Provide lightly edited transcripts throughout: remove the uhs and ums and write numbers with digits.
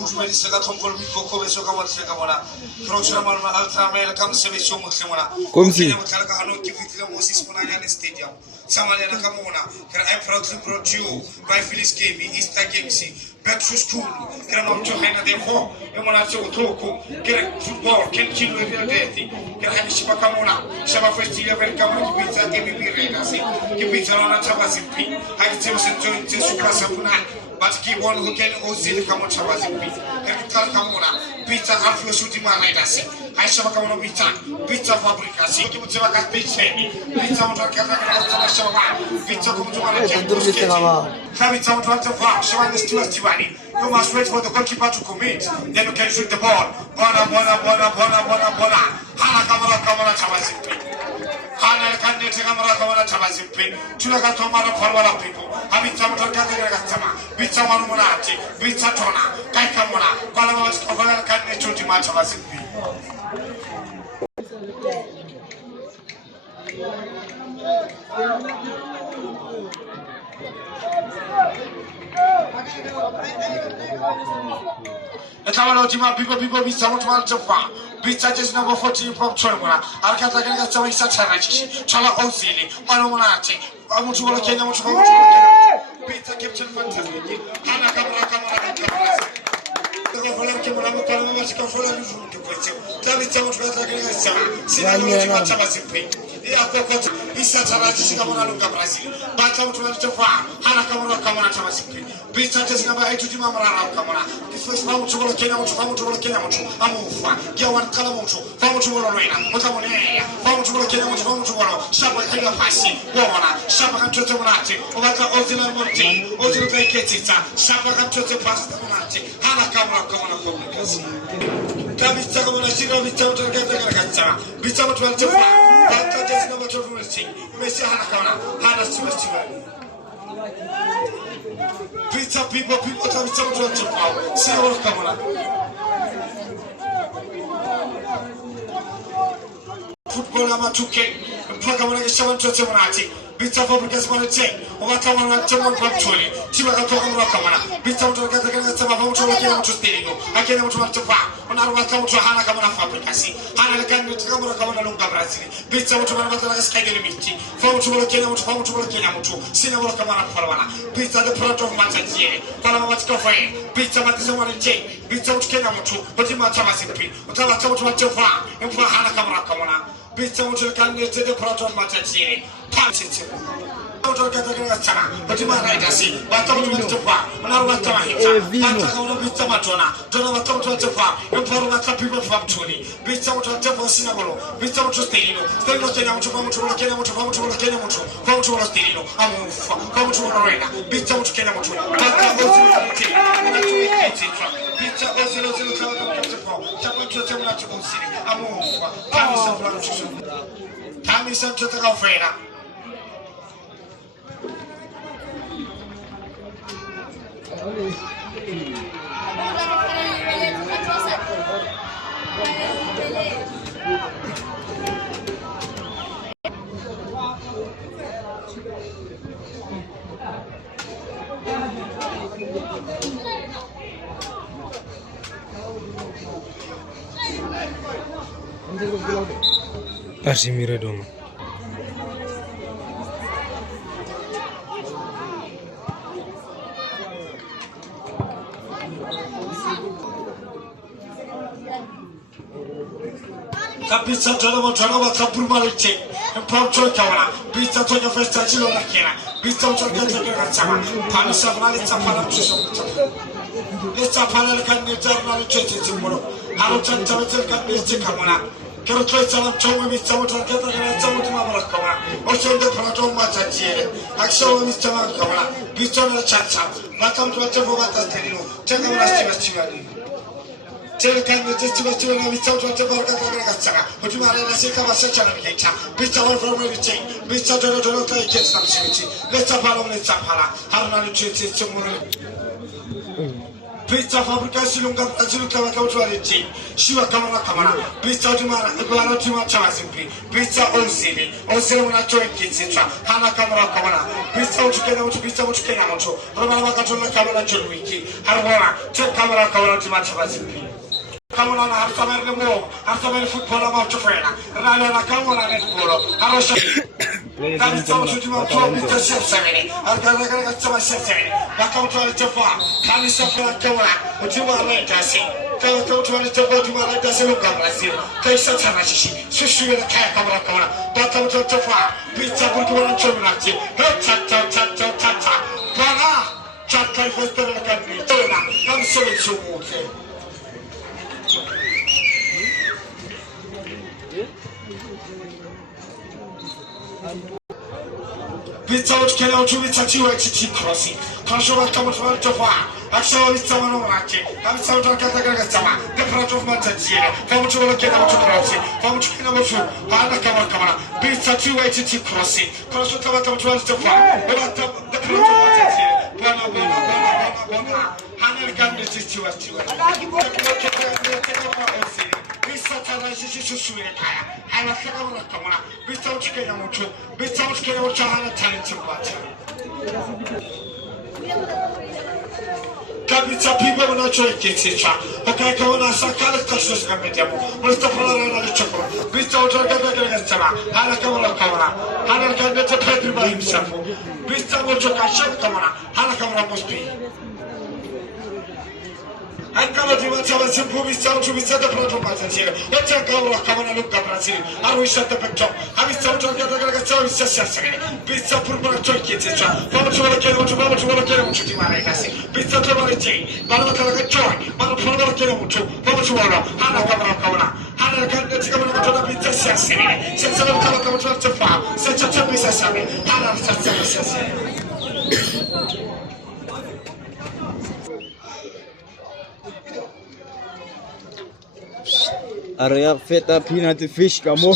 Kushmeni sega thongol mi koko beso kamar sega mona krochra malma altramel kam se beso muslimona komsi mutala ka hano ki fitla Moses Punayani Stadium Samalia Nakamona can I proudly brought you by Phyllis Game Easter Games back to school can not to hang the four you wanna show toko get football can kill with your death can have Shibakamona Shaba Festival Welcome pizza game be ready see ki pizza on a chabasimpi I tell you to Supasapuna but keep on looking Ozil Kamocha was in Pizza Kamona, Pizza Alfio Sutima Legacy. I shall come on Pizza Fabrica, see you to a pizza, Pizza on Shava, Pizza Kumuma, have it out of the farm, showing the Stuart Tivani. You must wait for the goalkeeper to commit, then you can shoot the ball. Bona, Hana Kamara Chavasimpi. Hana Kande Kamara Chavasimpi, Chulaga Tomara Palwala people. Abitama Gatama, Bitama Monati, Bitatona, Kaikamona, Palamas of Royal Cabinet to Timachavasipi. The Tamalojima people be somewhat to far. Bitches number 14 from Chormona, Arcata Sacharachi, Chala Ozili, Manomonati, Amutua Kenya, Pizza Captain Fantastic, Hana Kamara, Pizza come una sigla, pizza un giornata che ragazza, pizza un giornata fa, quanta gente non va a messi, messi Hana pizza people, pizza un giornata fa, si ora camona. Football amachuke, programma che siamo giocati. Pizza Fabrica Smalce, Ovatamana Chamon Papcholi, Chimakato Rakamana, Pizza Gata Vaucho, I came to Machapa, on our Watamu Hana Kamana Fabricasi, Hana Kamana Kamana Lunga Brazil, Pizza Mata Skagamichi, Faucho Kinamutu, Sinama Kamana Palwana, Pizza the product of Mataji, Palama's Cafe, Pizza Matisama, Pizza Kenamutu, Otimatamasipi, Otavato Machapa, and for Hana Kamana Kamana. Pizza candidate the product of Mataji, Punch it. But you might see, but I'm going to far, and I want to pizza matona, don't know what to far, and for people from Tony, pizza to Temple Sinagolo, pizza to Stino, Steno Tenamo to come to Kenamutu, come to Stino, come to Arena, pizza to Kenamutu, pizza also Tommy Santo Fena. Arsimira doma. Pizza Tonova Capurmalice, and Paucho Kawana, Pizza Tonya Festa Chilona, Pizza Tonya, Panisa Malitza Panachis. Let's up Panel can be journal churches tomorrow. Harutan Tavatel can be Chikamana. Kerotresalam Choma Mr. Motakata and Samutamakawa, also the Prato Matachi, Axel Mr. Makawa, Pizza Chacha, Matam to Tavata Tenino, Takawa. Tell can just to without what about but you are a sick of a section of Hita, Pizza from everything, Pizza Dorota gets some city. Let's up on the Tapala, how many treaties tomorrow. Pizza fabrica silunga silunga wakautualichi shiwa kamera pizza tumara iguana tuma chamasimpi pizza onsili mwana kitsa hana kamera pizza utukena moto romana wakatuna kamera chulwiki harwana check kamera tuma chamasimpi kamera na hartamerne mo hartamerne football ama chofena rala na kamera netball harosha Kami tahu cuma problem tersebut. Harga cuma tersebut. Bakal tuan cepat. Kami sampai kawan. Cuma redasi. Kalau tuan cepat cuma redasi luka Brazil. Kaisa tanah sisi. Susu yang kaya kawan. Bakal tuan cepat. Bisa berkeluaran cuma nanti. Tata. Bana. Cakai foster lekat ni. Tolong. Kami sulit semua. Pizza which can out with such a crossing. Consumer come from Java. Actually, someone on it. I'm so drunk at the front of my taxi. From which will get out to crossing. From which can out to Anna. Pizza 280 crossing. Cross with Java. About the front of my taxi. Bana. Hannah can be situated. Satana sisi susuwe kaya. Hana kama kamera. Bisa uchikenya mtu. Bisa uchikenya mtu hana talent mbaya. Kabisa pipa mnachoeketsa. Akaona sakala kashosh kametiamo. Mustafala na chakula. Bisa uchikenya kama hana kamera. Hana kama Pedro by himself. Bisa uchikenya kamera. Hana kamera muspi. Ancora di mangiare sempre visto da pronto passare. Non c'è ancora come una lunga Brasile. A lui sette perciò. Ha visto giocato che ragazzo si assessere. Pizza pur per giochi c'è. Vamos a vedere un ci mare casi. Pizza trovare c'è. Ma non te la giochi. Ma non provo che non c'è. Vamos a vedere. Hanno camera. Hanno canne ci come una pizza si assere. Senza la come c'è fa. Senza c'è pizza assere. Hanno si assere. Area feta peanut fish kamo.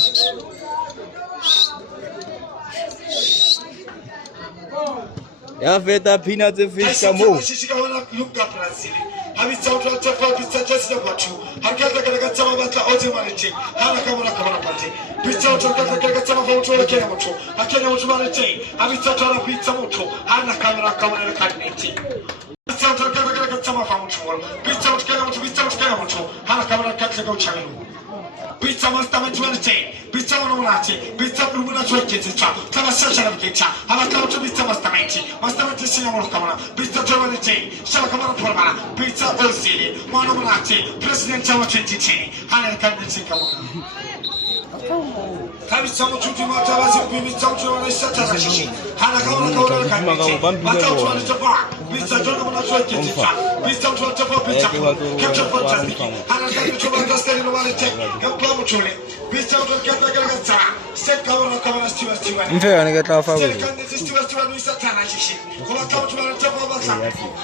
Ya feta peanut fish kamo. Sisi kaona lunga Brazil. Habi sauti ya tofauti pizza just na watu. Hakika katika chama bata oje manichi. Hana kamera pati. Pizza utoka katika chama fa utoka kenya mtu. Akenya mtu manichi. Habi sauti ya pizza mtu. Hana kamera kaniti. Pizza utoka katika chama fa mtu. Pizza utoka mtu. Hana kamera katika uchangu. Pizza masta manjuanite, pizza onomunati, pizza prumuna chueketcha, tama sasha namkecha, hama kautu pizza masta sinya kamana, pizza jomanite, shama kamana pormana, pizza olsili, onomunati, president chama chenjichini, hana kanditi kamana. Kami samu chuti mata wazi pizza chuana sata shishi, hana kamana kanditi, mata chuana chapa, pizza jonomuna chueketcha, pizza chuana chapa pizza, kapcha fantastic, hana kanditi chuana kasteli nomalite, Chule, Pizza Gata, Step Kamara Stewart. Mfeo ningetoa faulu. Stewart ni satana shishi. Kwa kama tunatoka basa.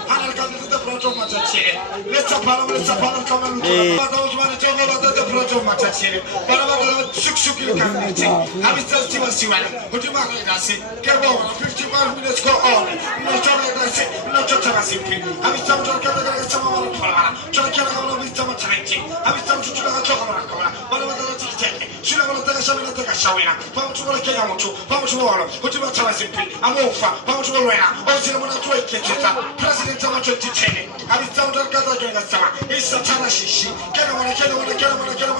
Hana kama the project matachile. Let's apana kama mtu. Bado tunatoka bado the project matachile. Bado shukshuki kaniti. Habita Stewart. Huduma ngasi. Kebo 55 minutes go on. No chota simple. Habita tunatoka katika chama mara kwa. Tunatoka kama vita matachile. Habita tunatoka kama Shula wanataka shawina. Vamos tuone Kenya mtu. Vamos tuone. Huduma chama simple. Amofa. Vamos tuone. Ozina mwanatoa ikecheta. President wa 2010. Alisauda kaza jenga sama. Isa chana shishi. Kenya mwana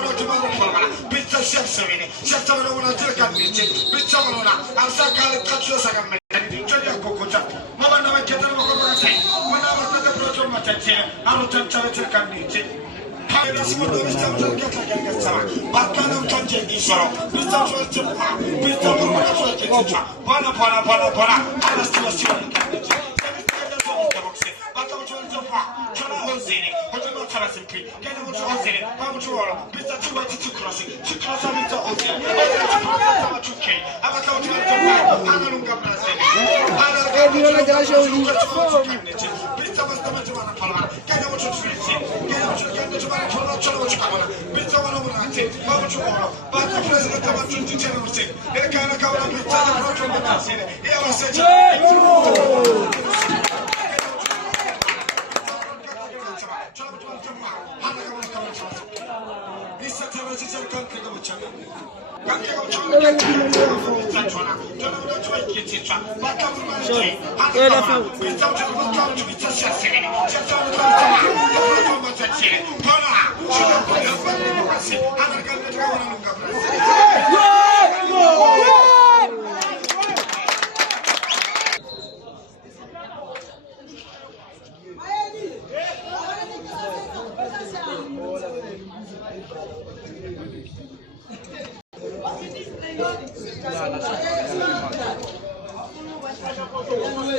huduma mwana. Pizza chef semene. Chef tano mwana tika biche. Pizza mwana. Amsaka ale kachua saka mene. Chonya kokota. Mama na waketa na mkoba sai. Mwana wataka projo matete. Anu tamcha tika biche. Kaya simu ndo mstari mtakatifu katika sama. Bakana mtanje isoro. Pizza chote pa. Pizza mwana chote kichwa. Bwana. Ana siwa nikabiche. Bakana chote pa. Chana ozini. Huduma chana simpi. Kenya mtu ozini. Pamu chuoro. Pizza chuwa chikrasi. Chikrasi mita ozini. Ozini chikrasi sama chuke. Ama kama chote pa. Ana lunga Brazil. Ana lunga Brazil. Pizza mastama chana palma. Kenya mtu chuwezi. Kenya mtu chana Pizza wanamunati, vamos chuoro, bata president wa 2010. Ekana kaona pizza ya proto mtasile. Ia wasecha.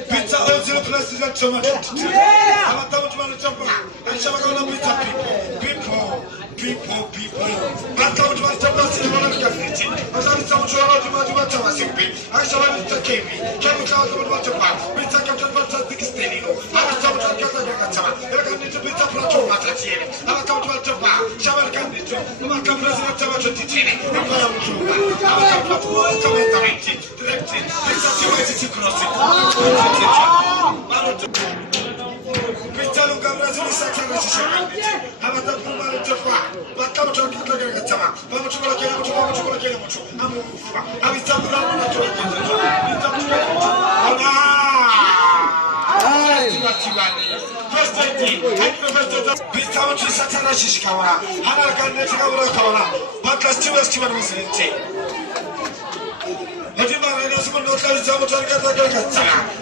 Pizza original plus is a tomato. I'm a tomato chopper. I'm going to pizza people. But I'm going to pass it on the cafe. I'm going to watch our simply. I shall have Mr. KB. Kevin Charles would watch a part. Pizza Captain Pizza Dixtelino. I'm a tomato Catacata. You're going to pizza Plato Matatiere. I'm a tomato bar. Shower Candidate. I'm a president Tomato Titini. I'm a tomato.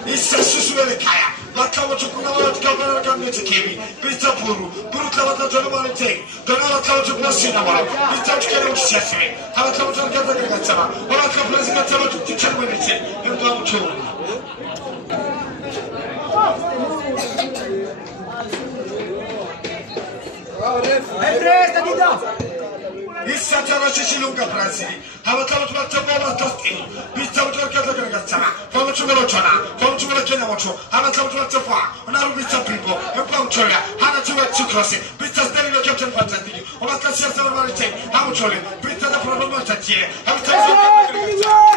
Isso sussurra caia. Matava chukuna tukavana kamete kimi. Pizza puru. Puru tavata jana mante. Dana tava chukuna sina mara. Pizza chukera mshasimi. Hala tava chukera kagatsama. Ola kaplazi katsama chukchar manite. Endo chukuna. Presta dida. Issa tava chilunga Brazil. Hala tava chukera tostino. Pizza chukera kagatsama. Vamos chukera chana. Vamos chukera kena mocho. Hala tava chukera Onaru pizza people. Empam chola. Hala chukera chukrosi. Pizza stereo captain fantastic. Ola kasher sana marite. Hamu chole. Pizza da problema tatie. Hala tava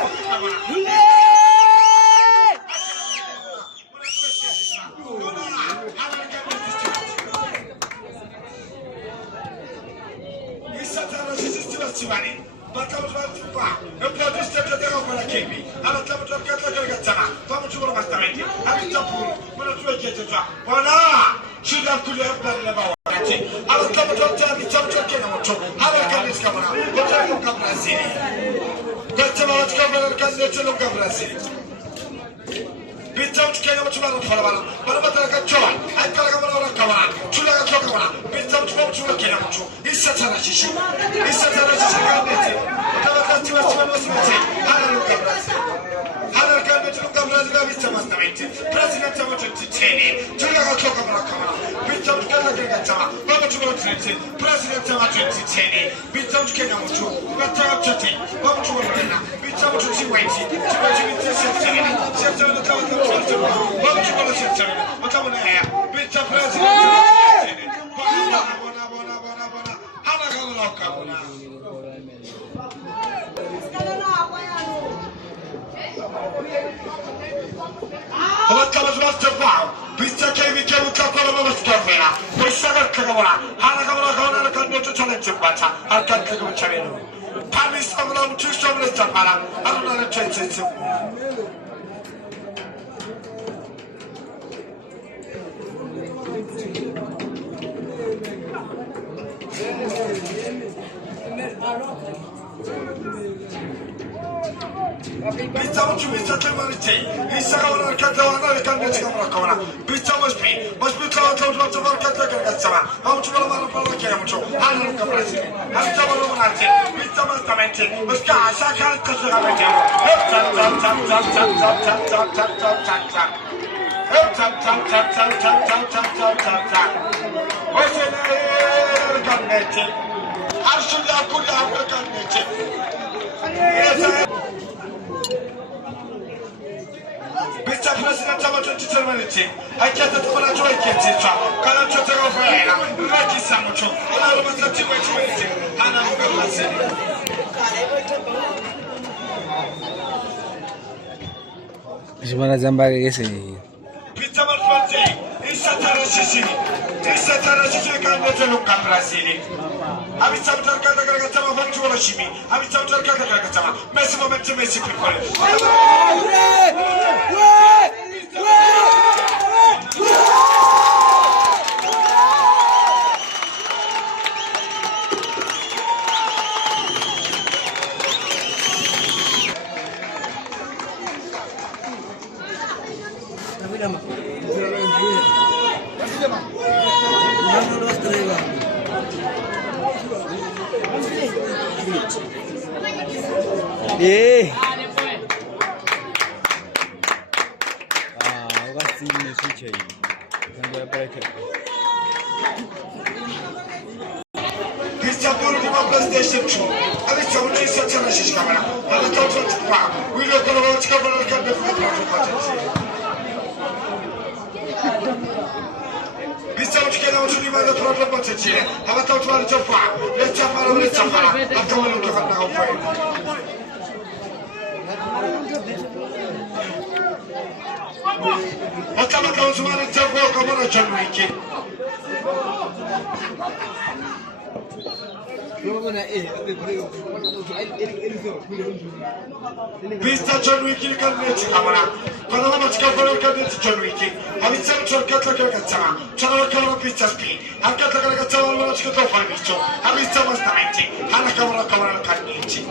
Bitau chukena chula falabala. Balabata kachola. Ai kalagamala kamala. Chula kachola. Bitau chukena chula mucho. Isatana shishi kanete. Tabaka tiwa simete. Hala luka Brazil. Hala kanete luka Brazil avista mastamente. President Tomato Titini. Chula kachola kamala. Bitau chukena kachama. Baba chukena trente. President Tomato Titini. Bitau chukena mucho. Batau chati. Baba chukena. Bitau chuchi waiti. Chuchi bitau September Vamos con la sezione, facciamo una pizza presidente. Buona. Alla cavolocca. Facciamo svolta qua. Pizza che mi chiamo capolavoro la schiaffera. Questa che cavola. Alla cavolocca, la candidato challenge in faccia. Al canto come c'è venuto. Parli stavano ci sto per stappare. Allora non c'è senso. Pizza pizza che marite. Issa ora cantava la candidato come raccola. Pizza must be called to work at the Gatsama. How to mano per la chiamuccio. Hanno un caprese. Andiamo a lavorare. Pizza mastamente. Ma sa che cosa la vediamo. Pizza president Tomato Titini. I can't put a joy kids in trap. Can't you take off her? Lucky Samucho. I don't want to take away. And I'm going to say. Gimana zamba ke sini? Pizza Marfante. Is Satara Sicili. Questa terra ci c'è candidata Luca Brasile. Abbiamo cercato che ragazziamo faccio la scimmia. Abbiamo cercato che ragazziamo. Messi momenti messi piccoli. ragazzi mi succede. Cambia parecchio. Questa buona di PlayStation 2. Adesso non c'è senza la scamera. Ma la tolto qua. Quello che lo scamera il cambio di proprio. Questa oggi che non ci rimane proprio pazzescire. Avete trovato già qua. Le ciappare le ciappare. Ma come non che fanno con voi? Facciamo consumare il gioco come una Gianluigi. Vista Gianluigi il cannecci camera. Quando avevamo scappato il cannecci Gianluigi, avviziamo cercato che ragazzava. C'era anche una pizza spin. Anche che ragazzava allora ci poteva fare visto. Avviziamo stamenti. Alla camera il cannecci.